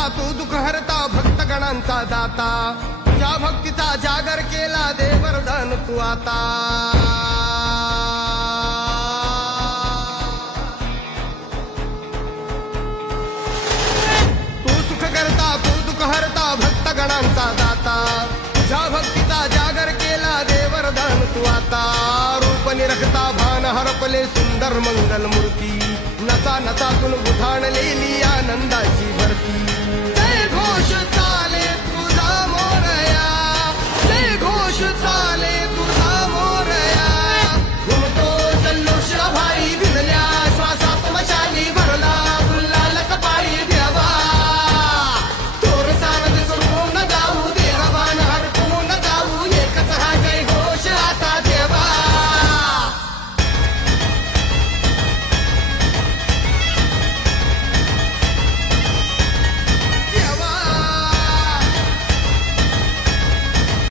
करता तू दुःख हरता भक्तगणांचा दाता तुझ्या भक्तीचा जागर केला दे वरदान तू आता हरता भक्तगणांचा दाता तुझ्या भक्तीचा जागर केला दे वरदान तू आता रूप निरखता भान हरपले सुंदर मंगल मूर्ती नसा नसातून उठाणलेली आनंदाची भरती जय घोष चाले तुझा मोरया जय घोष चाले